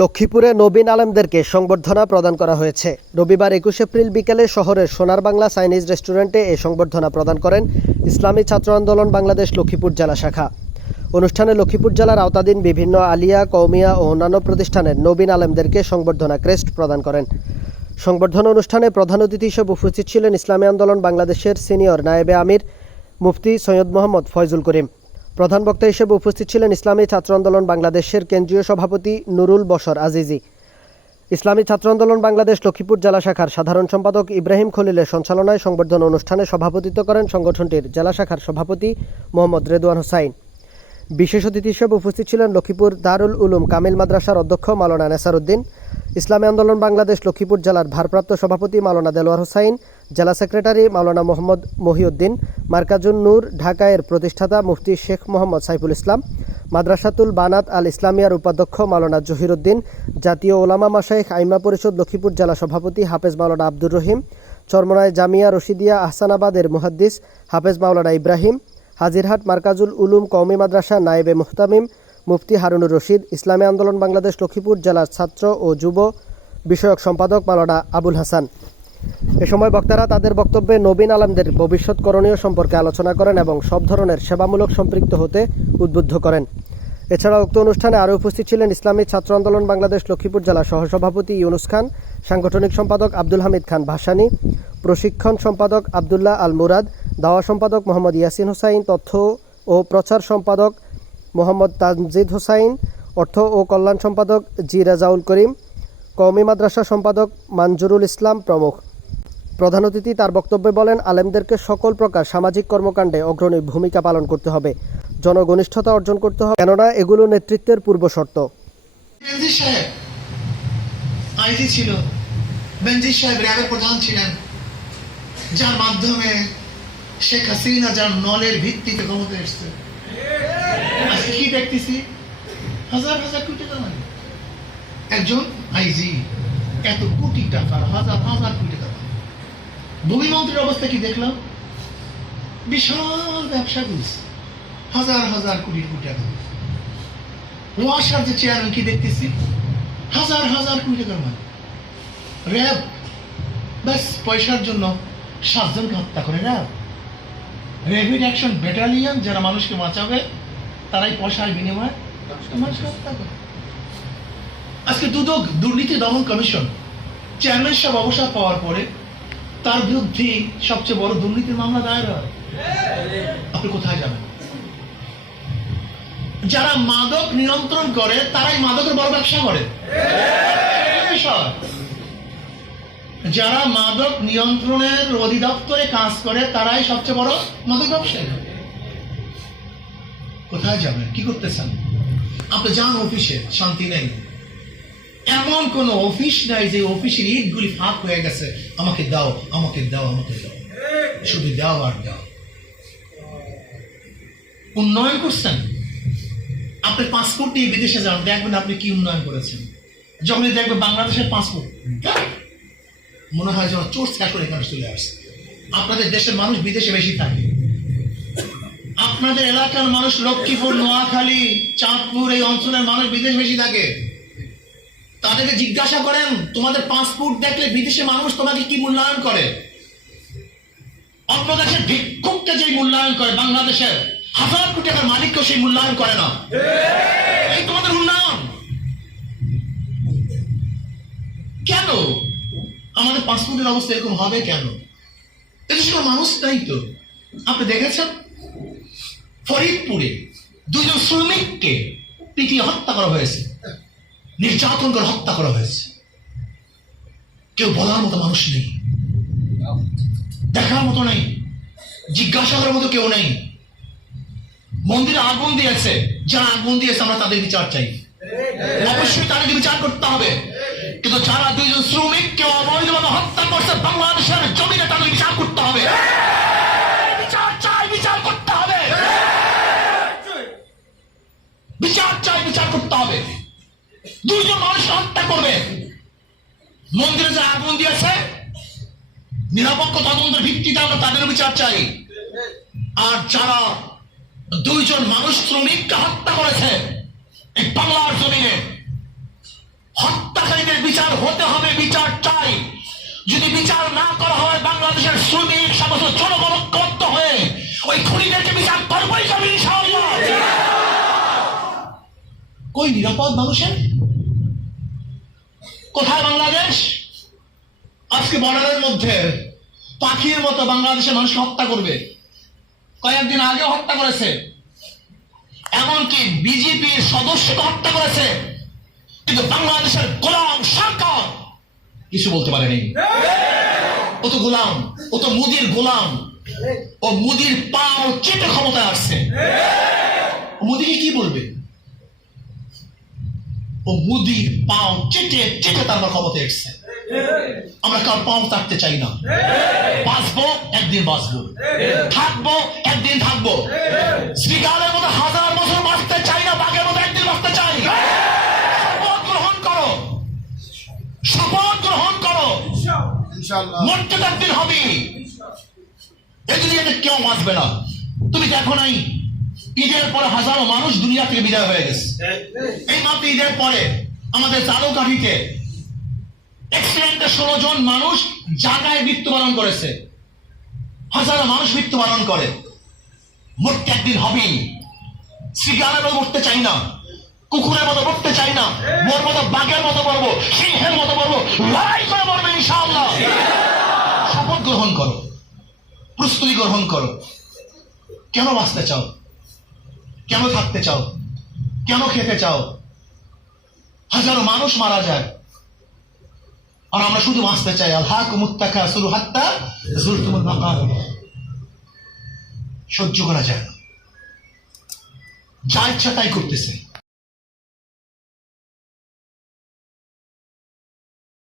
লক্ষ্মীপুরে নবীন আলমদেরকে সংবর্ধনা প্রদান করা হয়েছে। রবিবার একুশ এপ্রিল বিকেলে শহরের সোনার বাংলা চাইনিজ রেস্টুরেন্টে এই সংবর্ধনা প্রদান করেন ইসলামী ছাত্র আন্দোলন বাংলাদেশ লক্ষ্মীপুর জেলা শাখা। অনুষ্ঠানে লক্ষ্মীপুর জেলার আওতাধীন বিভিন্ন আলিয়া কৌমিয়া ও অন্যান্য প্রতিষ্ঠানের নবীন আলমদেরকে সংবর্ধনা ক্রেস্ট প্রদান করেন। সংবর্ধনা অনুষ্ঠানে প্রধান অতিথি হিসেবে উপস্থিত ছিলেন ইসলামী আন্দোলন বাংলাদেশের সিনিয়র নায়েবে আমির, মুফতি সৈয়দ মোহাম্মদ ফয়জুল করিম। প্রধান বক্তা হিসেবে উপস্থিত ছিলেন ইসলামী ছাত্র আন্দোলন বাংলাদেশের কেন্দ্রীয় সভাপতি নুরুল বসর আজিজি। ইসলামী ছাত্র আন্দোলন বাংলাদেশ লক্ষ্মীপুর জেলা শাখার সাধারণ সম্পাদক ইব্রাহিম খলিলের সঞ্চালনায় সংবর্ধনা অনুষ্ঠানে সভাপতিত্ব করেন সংগঠনটির জেলা শাখার সভাপতি মোহাম্মদ রেদওয়ান হোসাইন। বিশেষ অতিথি হিসেবে উপস্থিত ছিলেন লক্ষ্মীপুর দারুল উলুম কামিল মাদ্রাসার অধ্যক্ষ মাওলানা নেসারউদ্দিন, ইসলামী আন্দোলন বাংলাদেশ লক্ষ্মীপুর জেলার ভারপ্রাপ্ত সভাপতি মাওলানা দেলোয়ার হোসাইন, জেলা সেক্রেটারি মাওলানা মোহাম্মদ মহিউদ্দিন মার্কাজুন নূর, ঢাকায়ের প্রতিষ্ঠাতা মুফতি শেখ মোহাম্মদ সাইফুল ইসলাম, মাদ্রাসাতুল বানাত আল ইসলামিয়ার উপাধ্যক্ষ মাওলানা জহিরুদ্দিন, জাতীয় ওলামা মাসাইখ আইমা পরিষদ লক্ষ্মীপুর জেলা সভাপতি হাফেজ মাওলানা আব্দুর রহিম, চরমনায় জামিয়া রশিদিয়া আহসানাবাদের মুহাদ্দিস হাফেজ মাওলানা ইব্রাহিম, হাজিরহাট মার্কাজুল উলুম কওমি মাদ্রাসা নায়েবে মুহতামিম, মুফতি হারুনুর রশিদ, ইসলামী আন্দোলন বাংলাদেশ লক্ষ্মীপুর জেলার ছাত্র ও যুব বিষয়ক সম্পাদক মাওলানা আবুল হাসান। এ সময় বক্তারা তাদের বক্তব্যে নবীন আলমদের ভবিষ্যৎ করণীয় সম্পর্কে আলোচনা করেন এবং সব ধরনের সেবামূলক সম্পৃক্ত হতে উদ্বুদ্ধ করেন। এছাড়া উক্ত অনুষ্ঠানে আরও উপস্থিত ছিলেন ইসলামী ছাত্র আন্দোলন বাংলাদেশ লক্ষ্মীপুর জেলা সহসভাপতি ইউনুস খান, সাংগঠনিক সম্পাদক আব্দুল হামিদ খান ভাসানী, প্রশিক্ষণ সম্পাদক আবদুল্লাহ আল মুরাদ, দাওয়া সম্পাদক মোহাম্মদ ইয়াসিন হোসাইন, তথ্য ও প্রচার সম্পাদক মোহাম্মদ তানজিদ হোসাইন, অর্থ ও কল্যাণ সম্পাদক জি রাজাউল করিম, কওমি মাদ্রাসা সম্পাদক মানজুরুল ইসলাম প্রমুখ। প্রধান অতিথি তার বক্তব্যে বলেন, আলেমদেরকে সকল প্রকার সামাজিক কর্মকাণ্ডে অগ্রণী ভূমিকা পালন করতে হবে। জনঘনিষ্ঠতা অর্জন করতে হবে, কেননা এগুলো নেতৃত্বের পূর্ব শর্ত। ছিল। প্রধান ছিলেন। যার মাধ্যমে শেখ হাসিনা যার নলের ভিত্তিতে ক্ষমতা এসছে। কি দেখতেছি? হাজার হাজার কোটি টাকা একজন আইজি, এত কোটি টাকার, হাজার হাজার কোটি টাকা। ভূমিমন্ত্রীর অবস্থা কি দেখলাম? বিশাল ব্যবসা করেছে। হাজার হাজার কোটি কোটি টাকা। ওয়াসার যে চেয়ারম্যান কি দেখতেছি? হাজার হাজার কোটি টাকার মানে র্যাব। ব্যাস, পয়সার জন্য সাতজনকে হত্যা করে র্যাব। র্যাপিড অ্যাকশন ব্যাটালিয়ন যারা মানুষকে বাঁচাবে, তারাই পয়সার বিনিময়ে মানুষকে হত্যা করে। আজকে দুদক দুর্নীতি দমন কমিশন চেয়ারম্যান সব অবসর পাওয়ার পরে তার বিরুদ্ধে সবচেয়ে বড় দুর্নীতির মামলা দায়ের হয়। আপনি কোথায় যাবেন? যারা মাদক নিয়ন্ত্রণ করে, তারাই মাদকের বড় ব্যবসা করে। যারা মাদক নিয়ন্ত্রণের অধিদপ্তরে কাজ করে, তারাই সবচেয়ে বড় মাদক ব্যবসায়ী। কোথায় যাবেন? কি করতেছেন? আপনি যান অফিসে, শান্তি নেই। এমন কোন অফিস নাই যে অফিসের ইটগুলি ফাঁক হয়ে গেছে। আমাকে দাও আমাকে দাও আমাকে দাও। শুধু দাও আর দাও। উন্নয়ন করছেন? আপনি পাসপোর্ট নিয়ে বিদেশে যান, দেখবেন আপনি কি উন্নয়ন করেছেন। যখন দেখবেন বাংলাদেশের পাসপোর্ট মনে হয় যেন চোর করে এখানে চলে আসছে। আপনাদের দেশের মানুষ বিদেশে বেশি থাকে। আপনাদের এলাকার মানুষ লক্ষ্মীপুর, নোয়াখালী, চাঁদপুর এই অঞ্চলের মানুষ বিদেশ বেশি থাকে। তাদেরকে জিজ্ঞাসা করেন, তোমাদের পাসপোর্ট দেখলে বিদেশে মানুষ তোমাকে কি মূল্যায়ন করে? অন্য দেশের ভিক্ষুককে যে মূল্যায়ন করে বাংলাদেশের হাজার কোটি টাকার মালিককেও সেই মূল্যায়ন করে না। এই তোমাদের উন্নয়ন। কেন? আমাদের পাসপোর্টের অবস্থা এরকম হবে কেন? এদেশে কোনো মানুষ নাই তো। আপনি দেখেছেন? ফরিদপুরে দুজন শ্রমিককে পিটিয়ে হত্যা করা হয়েছে। নির্যাতন করে হত্যা করা হয়েছে। কেউ বলার মতো মানুষ নেই। দেখার মতো নেই। জিজ্ঞাসা করার মতো কেউ নেই। মন্দিরে আগুন দিয়েছে। যারা আগুন দিয়েছে, আমরা তাদের বিচার চাই। অবশ্যই তাদেরকে বিচার করতে হবে। কিন্তু যারা দুইজন শ্রমিককে অবৈধভাবে হত্যা করছে, বাংলাদেশের জমিনে তাদের বিচার করতে হবে। নিরপেক্ষ তদন্তের ভিত্তিতে আমরা তাদের বিচার চাই। আর যারা দুইজন মানুষ শ্রমিককে হত্যা করেছে, এই বাংলার জমিনে আমি বিচার হতে হবে, বিচার চাই। যদি বিচার না করা হয়, বাংলাদেশের শ্রমিক, সমস্ত জনগণ ঐক্যবদ্ধ হয়ে ওই খুনিদেরকে বিচার করবোই যাবে কই নিরাপদ মানুষের? কোথায় বাংলাদেশ? আজকে বর্ডারের মধ্যে পাখির মতো বাংলাদেশের মানুষ হত্যা করবে। কয়েকদিন আগে হত্যা করেছে। এমনকি বিজেপির সদস্যকে হত্যা করেছে। কিন্তু বাংলাদেশের গোলাম সরকার কিছু বলতে পারেনি। ও তো গোলাম, ও তো মুদির গোলাম। ও মুদির পাও চেটে ক্ষমতায় আসছে। মুদিকে কি বলবে? ও মুদির পাও চেটে চেটে তারপর ক্ষমতায় এসছে। আমরা কার পাও থাকতে চাই না। বাঁচবো একদিন বাঁচবো। থাকব একদিন থাকব। শ্রীকালের মতো হাজার বছর বাঁচতে চাই না বাঘের মতো একদিন বাঁচতে চাই। শপথ গ্রহণ করো। শপথ গ্রহণ করো। মরতে তো একদিন হবে এই দুনিয়াতে কেউ বাঁচবে না। তুমি দেখো নাই ঈদের পরে হাজারো মানুষ দুনিয়া থেকে বিদায় হয়ে গেছে। এই মাত্র ঈদের পরে আমাদের জালুকাঠিতে অ্যাক্সিডেন্টে ষোলো জন মানুষ জায়গায় মৃত্যুবরণ করেছে। হাজারো মানুষ মৃত্যুবরণ করে। মরতে একদিন হবেই। শ্রীগানের মতো মরতে চাই না। কুকুরের মতো মরতে চাই না। মোর মতো বাঘের মতো মরবো। সিংহের মতো মরবো। লড়াই করে মরবে ইনশাআল্লাহ। শপথ গ্রহণ করো। প্রস্তুতি গ্রহণ করো। কেন বাঁচতে চাও? কেন থাকতে চাও? কেন খেতে চাও? হাজারো মানুষ মারা যায়। আর আমরা শুধু বাঁচতে চাই। আল্লাহ কুমুত্তাকা সুরু হাত্তা জুরতুমুল মাকাম। সহ্য করা যায় না। যা ইচ্ছা তাই করতেছে।